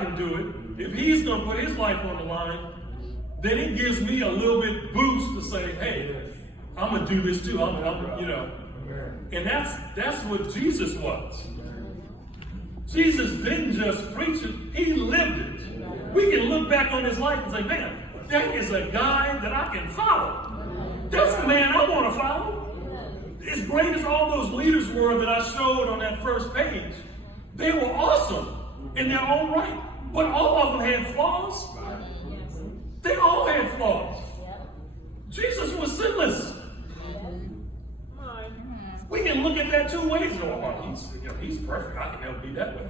I can do it, if he's going to put his life on the line, then it gives me a little bit boost to say, hey, I'm going to do this too. You know. And that's what Jesus was. Jesus didn't just preach it, he lived it. We can look back on his life and say, man, that is a guy that I can follow. That's the man I want to follow. As great as all those leaders were that I showed on that first page, they were awesome in their own right. But all of them had flaws. They all had flaws. Jesus was sinless. We can look at that two ways. Oh, he's perfect. I can never be that way.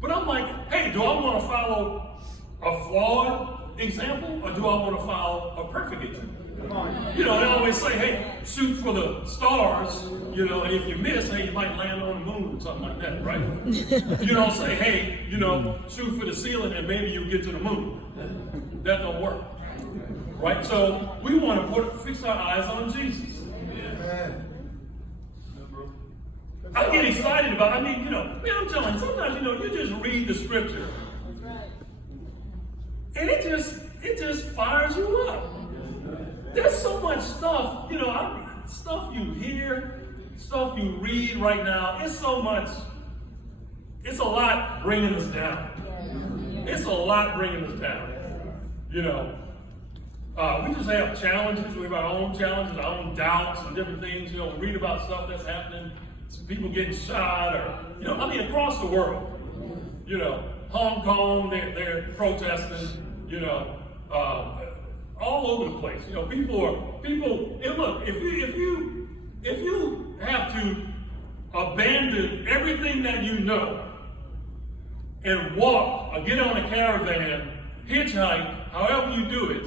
But I'm like, hey, do I want to follow a flawed example, or do I want to follow a perfect example? You know, they always say, hey, shoot for the stars, you know, and if you miss, hey, you might land on the moon or something like that, right? You don't say, hey, you know, shoot for the ceiling and maybe you'll get to the moon. That don't work, right? So we want to fix our eyes on Jesus. I get excited about, I'm telling you, sometimes, you just read the scripture. And it just fires you up. There's so much stuff, stuff you hear, stuff you read right now. It's so much, it's a lot bringing us down. It's a lot bringing us down. We just have challenges. We have our own challenges, our own doubts and different things. Read about stuff that's happening. Some people getting shot or, across the world. Hong Kong, they're protesting, all over the place. People, and look, if you have to abandon everything that you know and walk or get on a caravan, hitchhike, however you do it,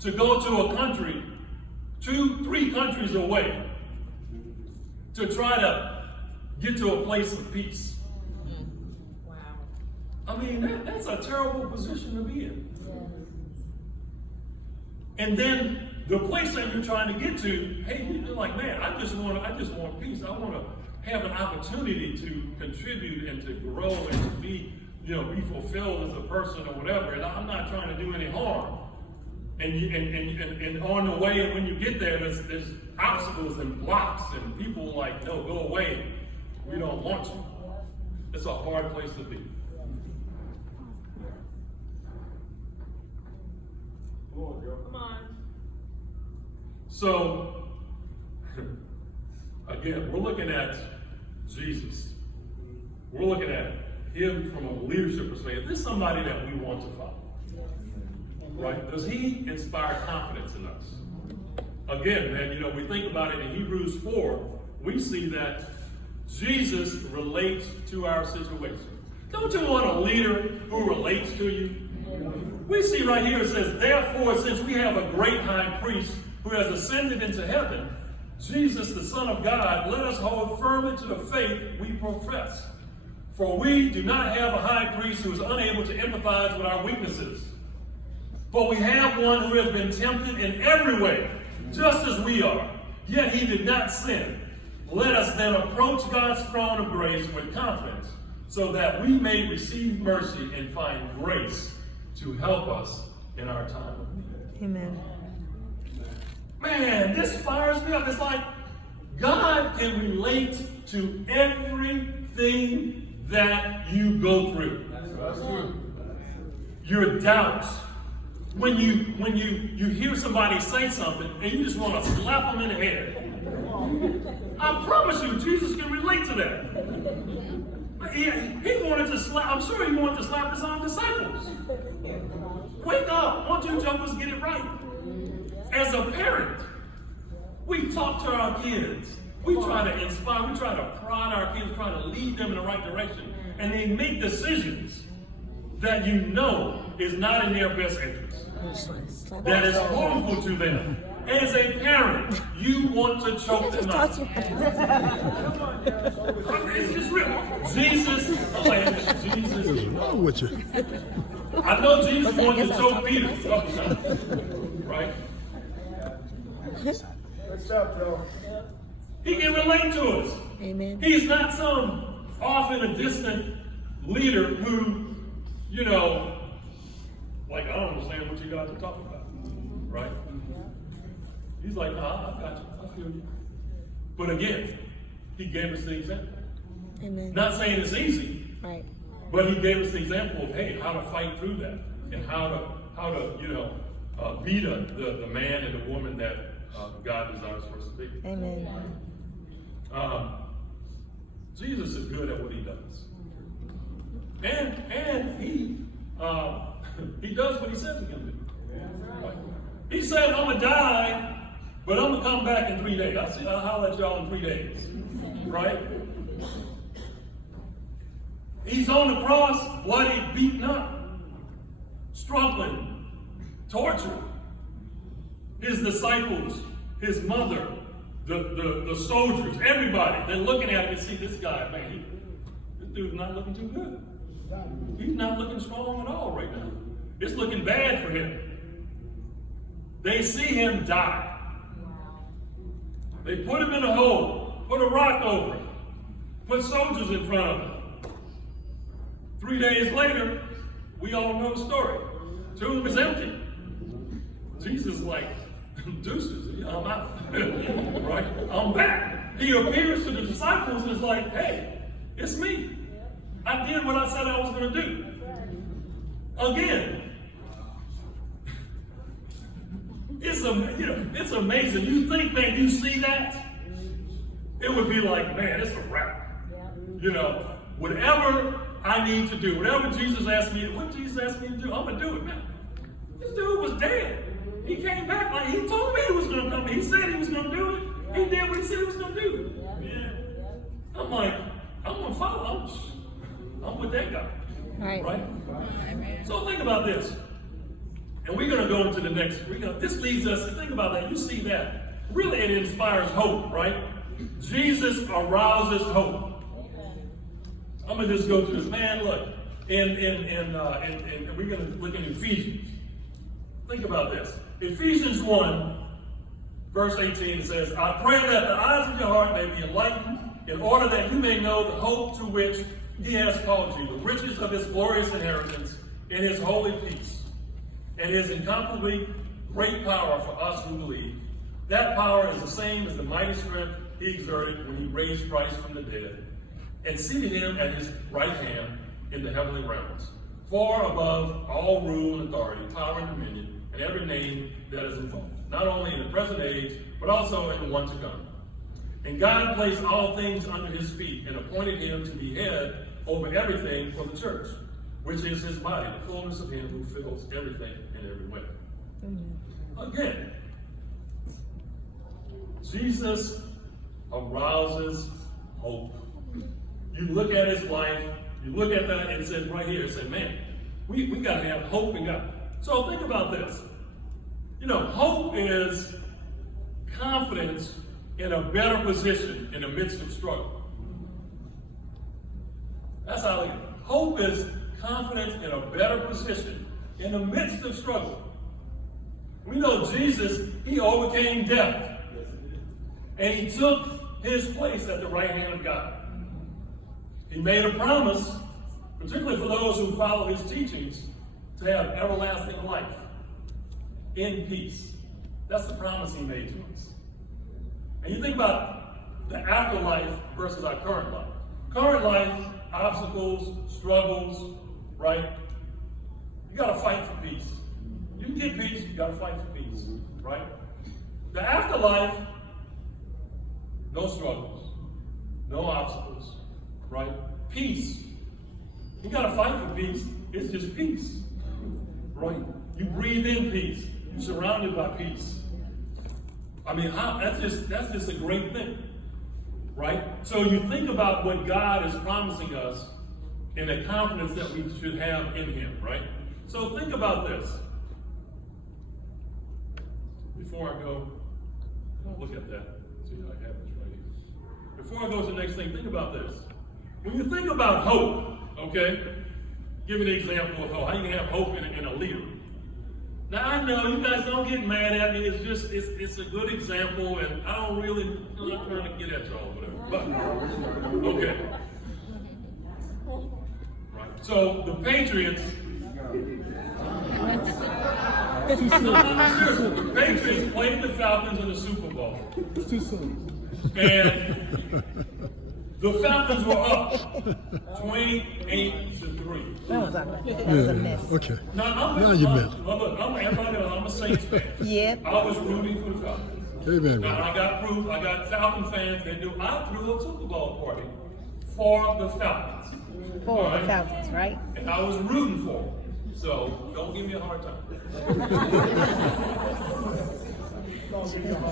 to go to a country, 2-3 countries away, to try to get to a place of peace. Wow. That's a terrible position to be in. And then the place that you're trying to get to, hey, you're like, man, I just want peace. I want to have an opportunity to contribute and to grow and to be fulfilled as a person or whatever. And I'm not trying to do any harm. And on the way, and when you get there, there's obstacles and blocks, and people like, no, go away. We don't want you. It's a hard place to be. Come on. So, again, we're looking at Jesus. We're looking at him from a leadership perspective. This is somebody that we want to follow. Right? Does he inspire confidence in us? Again, man, we think about it in Hebrews 4, we see that Jesus relates to our situation. Don't you want a leader who relates to you? We see right here, it says, therefore, since we have a great high priest who has ascended into heaven, Jesus, the Son of God, let us hold firmly to the faith we profess. For we do not have a high priest who is unable to empathize with our weaknesses, but we have one who has been tempted in every way, just as we are, yet he did not sin. Let us then approach God's throne of grace with confidence, so that we may receive mercy and find grace to help us in our time of need. Amen. Man, this fires me up. It's like God can relate to everything that you go through. That's true. Your doubts. When you hear somebody say something and you just want to slap them in the head. I promise you, Jesus can relate to that. He wanted to slap, I'm sure he wanted to slap his own disciples. Wake up, why don't you jokers get it right? As a parent, we talk to our kids. We try to inspire, we try to prod our kids, try to lead them in the right direction. And they make decisions that you know is not in their best interest, that is harmful to them. As a parent, you want to choke them out. It's just real. Jesus, What's wrong with you? I know Jesus wanted to choke Peter, right? What's up, Joe? He can relate to us. Amen. He's not some off in a distant leader who you know, like, I don't understand what you guys are talking about, right? He's like, nah, I got you, I feel you. But again, he gave us the example. Amen. Not saying it's easy, Right. but he gave us the example of, hey, how to fight through that, and how to be the man and the woman that God desires for us to be. Amen. Jesus is good at what he does, and he does what he says he's going to do. Right? He said, "I'm gonna die, but I'm gonna come back in 3 days. I'll holler at y'all in 3 days." Right? He's on the cross, bloody, beaten up, struggling, tortured. His disciples, his mother, the soldiers, everybody, they're looking at him and see this guy, man, this dude's not looking too good. He's not looking strong at all right now. It's looking bad for him. They see him die. They put him in a hole, put a rock over him, put soldiers in front of him. 3 days later, we all know the story. Tomb is empty. Jesus is like, deuces, I'm out. Right? I'm back. He appears to the disciples and is like, hey, it's me. I did what I said I was going to do. Again. It's amazing. You think, man, you see that? It would be like, man, it's a wrap. Whatever I need to do, whatever Jesus asked me, what Jesus asked me to do, I'm going to do it, man. This dude was dead. He came back like he told me he was going to come. He said he was going to do it. He did what he said he was going to do. Yeah. I'm like, I'm going to follow. I'm with that guy. Right? So think about this. And we're going to go into the next. This leads us to think about that. You see that. Really, it inspires hope, right? Jesus arouses hope. I'm going to just go through this. Man, look. And we're going to look in Ephesians. Think about this. Ephesians 1, verse 18, it says, I pray that the eyes of your heart may be enlightened, in order that you may know the hope to which he has called you, the riches of his glorious inheritance in his holy peace, and his incomparably great power for us who believe. That power is the same as the mighty strength he exerted when he raised Christ from the dead, and seated him at his right hand in the heavenly realms, far above all rule and authority, power and dominion, and every name that is invoked, not only in the present age, but also in the one to come. And God placed all things under his feet and appointed him to be head over everything for the church, which is his body, the fullness of him who fills everything in every way. Again, Jesus arouses hope. You look at his life, you look at that, and it says right here, it says, man, we got to have hope in God. So think about this. Hope is confidence in a better position in the midst of struggle. That's how I look at it. Hope is confidence in a better position in the midst of struggle. We know Jesus, he overcame death. And he took his place at the right hand of God. He made a promise, particularly for those who follow his teachings, to have everlasting life in peace. That's the promise he made to us. And you think about the afterlife versus our current life. Current life, obstacles, struggles, right? You got to fight for peace. You can get peace, you got to fight for peace, right? The afterlife, no struggles, no obstacles, right? Peace. You got to fight for peace. It's just peace, right? You breathe in peace. You're surrounded by peace. I mean, that's just a great thing, right? So you think about what God is promising us and the confidence that we should have in him, right? So think about this. Before I go, look at that. See, I have this right here. Before I go to the next thing, think about this. When you think about hope, okay, give me an example of hope. How you can have hope in a leader. Now I know you guys don't get mad at me. It's a good example, and I'm not trying to get at y'all or whatever. But okay. Right. So the Patriots Seriously, the Patriots played the Falcons in the Super Bowl. It's too soon. And the Falcons were up 28-3. That was a mess. Okay. Now you meant. Look, I'm a Saints fan. Yeah. I was rooting for the Falcons. Amen. Now, I got proof. I got Falcon fans that do. I threw a Super Bowl party for the Falcons. For All the right? Falcons, right? And I was rooting for them. So don't give me a hard time.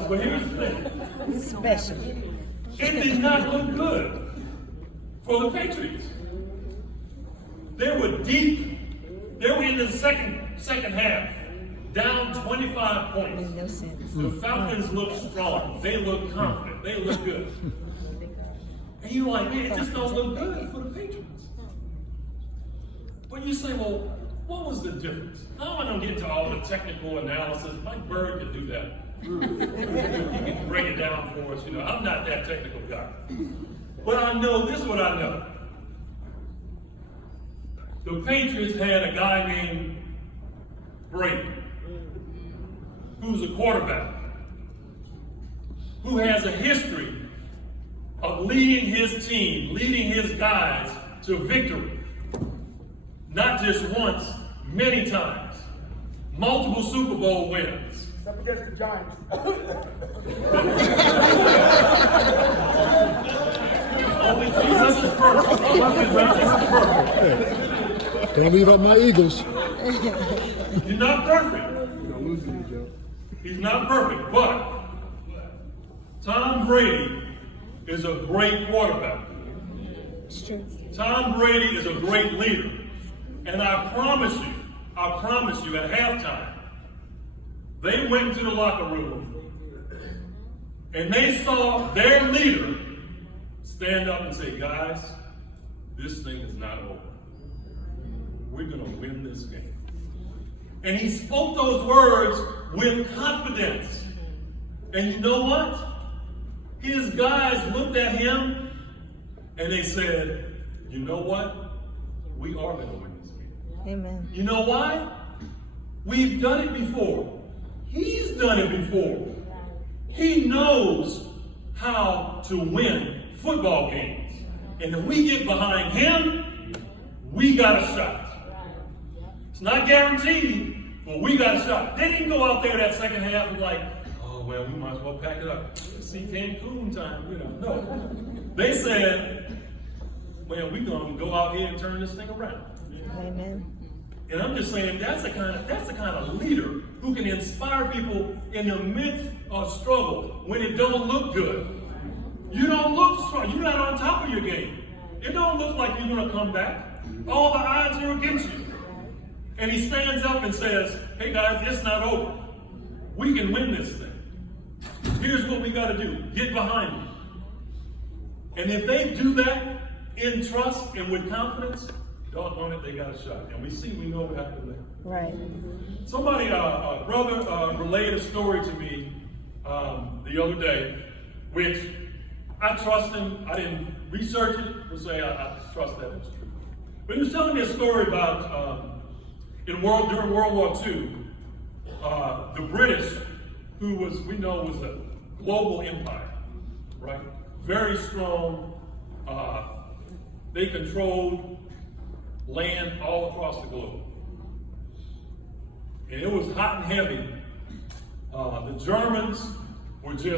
But here's the thing. Special. It did not look good for the Patriots. They were deep. They were in the second half, down 25 points. Made no sense. The Falcons look strong. They look confident. They look good. And you're like, man, it just don't look good for the Patriots. But you say, well, what was the difference? I don't get into all the technical analysis. Mike Bird could do that. He can break it down for us. I'm not that technical guy. But I know, this is what I know. The Patriots had a guy named Brady, who's a quarterback, who has a history of leading his team, leading his guys to victory. Not just once, many times. Multiple Super Bowl wins. Except against the Giants. Only Jesus is perfect. Only Jesus is perfect. Don't leave out my Eagles. He's not perfect. You're gonna lose me, Joe. He's not perfect, but Tom Brady is a great quarterback. It's true. Tom Brady is a great leader. And I promise you, at halftime, they went into the locker room and they saw their leader stand up and say, guys, this thing is not over. We're going to win this game. And he spoke those words with confidence. And you know what? His guys looked at him and they said, you know what? We are going to win this game. Amen. You know why? We've done it before. He's done it before. He knows how to win football games. And if we get behind him, we got a shot. It's not guaranteed, but we got a shot. They didn't go out there that second half and like, oh, well, we might as well pack it up. See Cancun time, No. They said, well, we're going to go out here and turn this thing around. Amen. And I'm just saying that's the kind of leader who can inspire people in the midst of struggle when it don't look good. You don't look strong. You're not on top of your game. It don't look like you're going to come back. All the odds are against you. And he stands up and says, hey guys, it's not over. We can win this thing. Here's what we got to do. Get behind me. And if they do that in trust and with confidence, doggone it, they got a shot. And we know what happened there. Right. Somebody, a brother relayed a story to me the other day, which I trust him. I didn't research it, but say I trust that it's true. But he was telling me a story about during World War II, the British, who we know was a global empire, right? Very strong. They controlled land all across the globe. And it was hot and heavy. The Germans were just